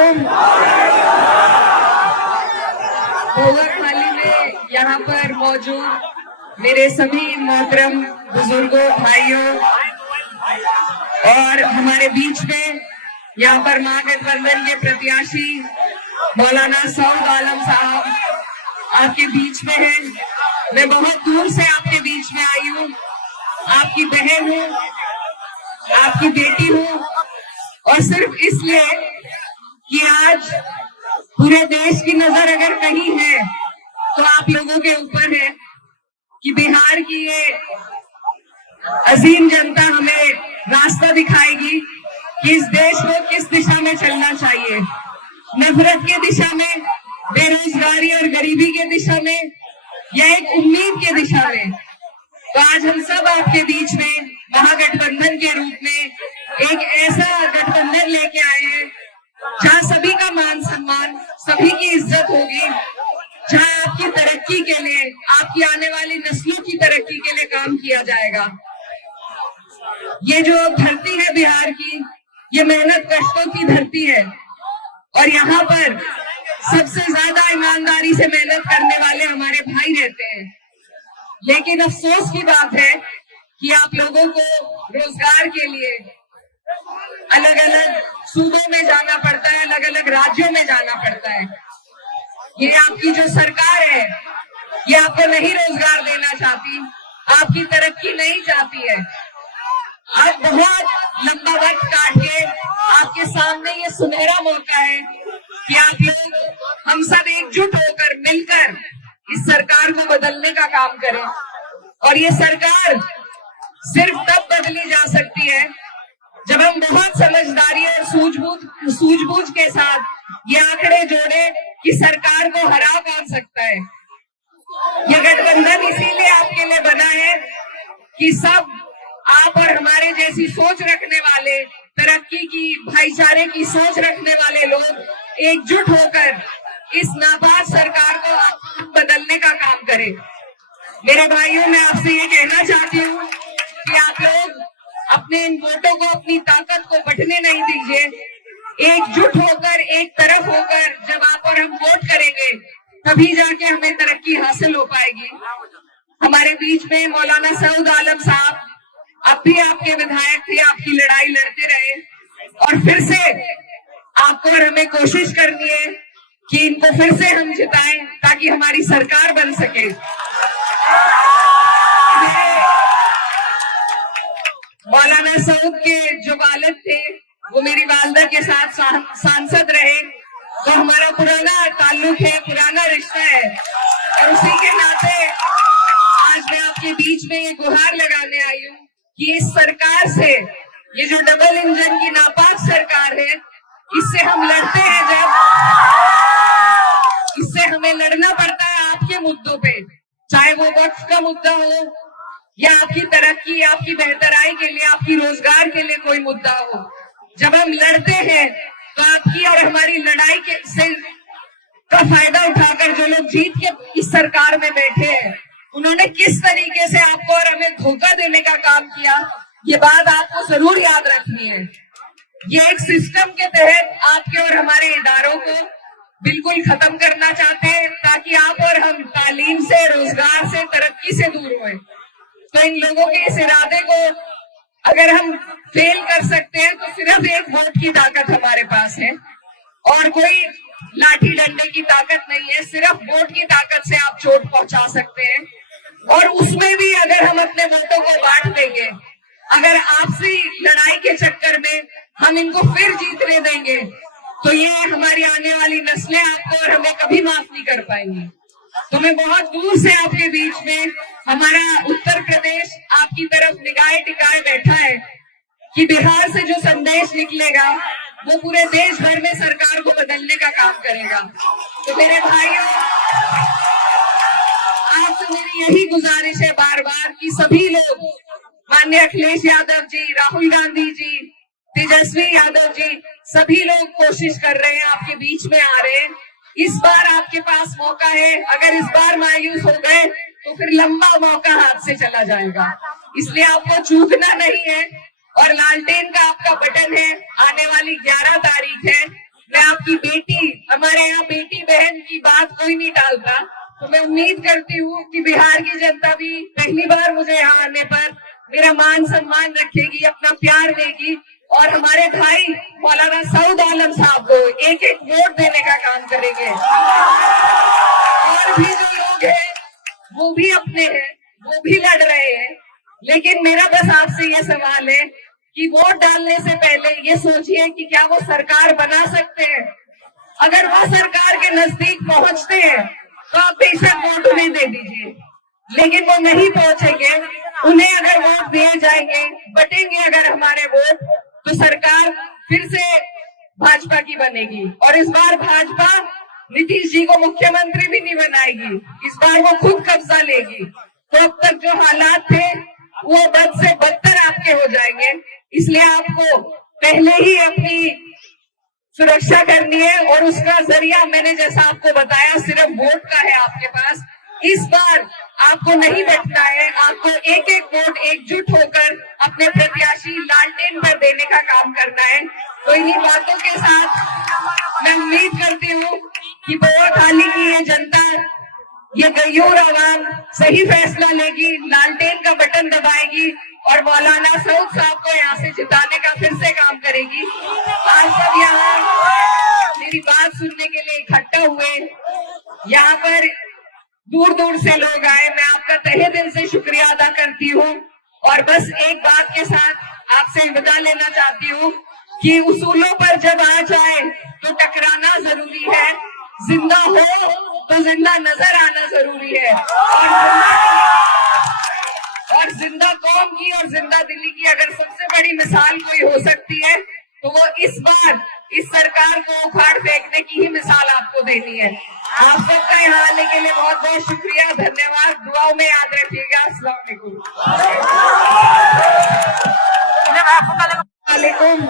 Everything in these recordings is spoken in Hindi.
अलैकुम। भोगरथाली में यहाँ पर मौजूद मेरे सभी मोहतरम बुजुर्गों, भाइयों और हमारे बीच में यहाँ पर महागठबंधन के प्रत्याशी मौलाना सऊद आलम साहब आपके बीच में हैं। मैं बहुत दूर से आपके बीच में आई हूँ, आपकी बहन हूँ, आपकी बेटी हूँ, और सिर्फ इसलिए कि आज पूरे देश की नजर अगर कहीं है तो आप लोगों के ऊपर है कि बिहार की ये अजीम जनता हमें रास्ता दिखाएगी कि इस देश को किस दिशा में चलना चाहिए। नफरत के दिशा में, बेरोजगारी और गरीबी के दिशा में, या एक उम्मीद के दिशा में। तो आज हम सब आपके बीच में महागठबंधन के रूप में एक ऐसा गठबंधन लेके आए हैं जहाँ सभी का मान सम्मान, सभी की इज्जत होगी, जहाँ आपकी तरक्की के लिए, आपकी आने वाली नस्लों की तरक्की के लिए काम किया जाएगा। ये जो धरती है बिहार की, ये मेहनत कष्टों की धरती है और यहाँ पर सबसे ज्यादा ईमानदारी से मेहनत करने वाले हमारे भाई रहते हैं। लेकिन अफसोस की बात है कि आप लोगों को रोजगार के लिए अलग अलग सूबों में जाना पड़ता है, अलग अलग राज्यों में जाना पड़ता है। ये आपकी जो सरकार है, ये आपको नहीं रोजगार देना चाहती, आपकी तरक्की नहीं चाहती है। आज बहुत लंबा वक्त काट के आपके सामने ये सुनहरा मौका है कि आप लोग, हम सब एकजुट होकर मिलकर इस सरकार को बदलने का काम करें। और ये सरकार सिर्फ तब बदली जा सकती है जब हम बहुत समझदारी और सूझबूझ के साथ ये आंकड़े जोड़े कि सरकार को हरा कौन सकता है। ये गठबंधन इसीलिए आपके लिए बना है कि सब आप और हमारे जैसी सोच रखने वाले, तरक्की की, भाईचारे की सोच रखने वाले लोग एकजुट होकर इस नापाक सरकार को बदलने का काम करें। मेरे भाइयों, मैं आपसे ये कहना चाहती हूँ कि आप लोग अपने इन वोटों को, अपनी ताकत को बंटने नहीं दीजिए। एकजुट होकर, एक तरफ होकर जब आप और हम वोट करेंगे तभी जाके हमें तरक्की हासिल हो पाएगी। हमारे बीच में मौलाना सऊद आलम साहब, अब भी आपके विधायक थे, आपकी लड़ाई लड़ते रहे और फिर से आपको और हमें कोशिश करनी है कि इनको फिर से हम जिताएं ताकि हमारी सरकार बन सके। मौलाना सऊद के जो वालिद थे वो मेरी वालदा के साथ सांसद रहे, तो हमारा पुराना ताल्लुक है, पुराना रिश्ता है और उसी के नाते आज मैं आपके बीच में ये गुहार लगाने आई हूँ कि इस सरकार से, ये जो डबल इंजन की नापाक सरकार है, इससे हम लड़ते हैं जब, इससे हमें लड़ना पड़ता है आपके मुद्दों पे, चाहे वो वक्फ का मुद्दा हो या आपकी तरक्की, आपकी बेहतराई के लिए, आपकी रोजगार के लिए कोई मुद्दा हो। जब हम लड़ते हैं तो आपकी और हमारी लड़ाई के से का फायदा उठाकर जो लोग जीत के इस सरकार में बैठे हैं, उन्होंने किस तरीके से आपको और हमें धोखा देने का काम किया, ये बात आपको जरूर याद रखनी है। ये एक सिस्टम के तहत आपके और हमारे इदारों को बिल्कुल खत्म करना चाहते हैं ताकि आप और हम तालीम से, रोजगार से, तरक्की से दूर हों। तो इन लोगों के इस इरादे को अगर हम फेल कर सकते हैं तो सिर्फ एक वोट की ताकत हमारे पास है और कोई लाठी डंडे की ताकत नहीं है। सिर्फ वोट की ताकत से आप चोट पहुंचा सकते हैं और उसमें भी अगर हम अपने वोटों को बांट देंगे, अगर आपसी लड़ाई के चक्कर में हम इनको फिर जीतने देंगे तो ये हमारी आने वाली नस्लें आपको और हमें कभी माफ नहीं कर पाएंगी। तो मैं बहुत दूर से आपके बीच में, हमारा उत्तर प्रदेश आपकी तरफ निगाहे टिकाए बैठा है कि बिहार से जो संदेश निकलेगा वो पूरे देश भर में सरकार को बदलने का काम करेगा। तो मेरे भाइयों, आपसे मेरी यही गुजारिश है बार बार कि सभी लोग, माननीय अखिलेश यादव जी, राहुल गांधी जी, तेजस्वी यादव जी, सभी लोग कोशिश कर रहे हैं, आपके बीच में आ रहे हैं। इस बार आपके पास मौका है। अगर इस बार मायूस हो गए तो फिर लंबा मौका हाथ से चला जाएगा, इसलिए आपको चूकना नहीं है। और लालटेन का आपका बटन है, आने वाली 11 तारीख है। मैं आपकी कोई नहीं टालता। तो मैं उम्मीद करती हूँ कि बिहार की जनता भी पहली बार मुझे यहाँ आने पर मेरा मान सम्मान रखेगी, अपना प्यार देगी और हमारे भाई मौलाना सऊद आलम साहब को एक एक वोट देने का काम करेंगे। और भी जो लोग हैं वो भी अपने हैं, वो भी लड़ रहे हैं, लेकिन मेरा बस आपसे ये सवाल है कि वोट डालने से पहले ये सोचिए कि क्या वो सरकार बना सकते हैं। अगर वो सरकार के नजदीक पहुंचते हैं तो आप बेशक वोट उन्हें दे दीजिए, लेकिन वो नहीं पहुंचेंगे, उन्हें अगर वोट दिए जाएंगे, बटेंगे अगर हमारे वोट, तो सरकार फिर से भाजपा की बनेगी और इस बार भाजपा नीतीश जी को मुख्यमंत्री भी नहीं बनाएगी, इस बार वो खुद कब्जा लेगी। तो अब तक जो हालात थे वो बद से बदतर आपके हो जाएंगे, इसलिए आपको पहले ही अपनी सुरक्षा करनी है और उसका जरिया मैंने जैसा आपको बताया सिर्फ वोट का है आपके पास। इस बार आपको नहीं बैठना है, आपको एक एक वोट एकजुट होकर अपने प्रत्याशी लालटेन पर देने का काम करना है। तो इन्हीं बातों के साथ मैं उम्मीद करती हूँ कि बोआखाली की ये जनता, ये गयूर आवाम सही फैसला लेगी, लालटेन का बटन दबाएगी और मौलाना सऊद साहब को यहाँ से जिताने का फिर से काम करेगी। आज सब यहाँ मेरी बात सुनने के लिए इकट्ठा हुए, यहाँ पर दूर दूर से लोग आए, मैं आपका तहे दिल से शुक्रिया अदा करती हूँ। और बस एक बात के साथ आपसे विदा लेना चाहती हूँ कि उसूलों पर जब आ जाए तो टकराना जरूरी है, जिंदा हो तो जिंदा नजर आना जरूरी है। और जिंदा कौम की और जिंदा दिल्ली की अगर सबसे बड़ी मिसाल कोई हो सकती है तो वो इस बार इस सरकार को उखाड़ फेंकने की ही मिसाल आपको देनी है। आप सबका यहाँ आने के लिए बहुत बहुत शुक्रिया, धन्यवाद, दुआओं में याद रखिएगा। अस्सलाम वालेकुम।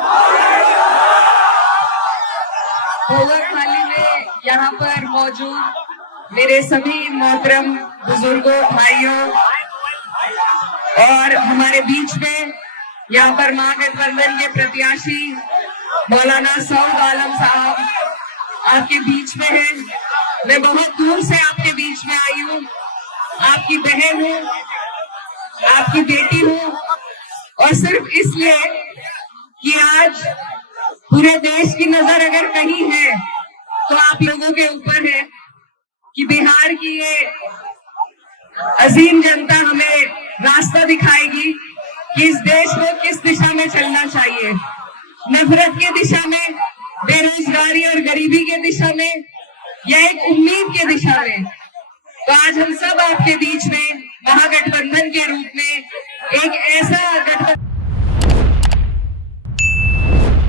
बोआखाली में यहाँ पर मौजूद मेरे सभी मोहतरम बुजुर्गों, भाइयों और हमारे बीच में यहाँ पर महागठबंधन के प्रत्याशी मौलाना सऊद आलम साहब आपके बीच में हैं। मैं बहुत दूर से आपके बीच में आई हूँ, आपकी बहन हूँ, आपकी बेटी हूँ और सिर्फ इसलिए कि आज पूरे देश की नजर अगर कहीं है तो आप लोगों के ऊपर है कि बिहार की ये अजीम जनता हमें रास्ता दिखाएगी कि इस देश को किस दिशा में चलना चाहिए, नफरत की दिशा में, बेरोजगारी और गरीबी के दिशा में या एक उम्मीद के दिशा में। तो आज हम सब आपके बीच में महागठबंधन के रूप में एक ऐसा गठबंधन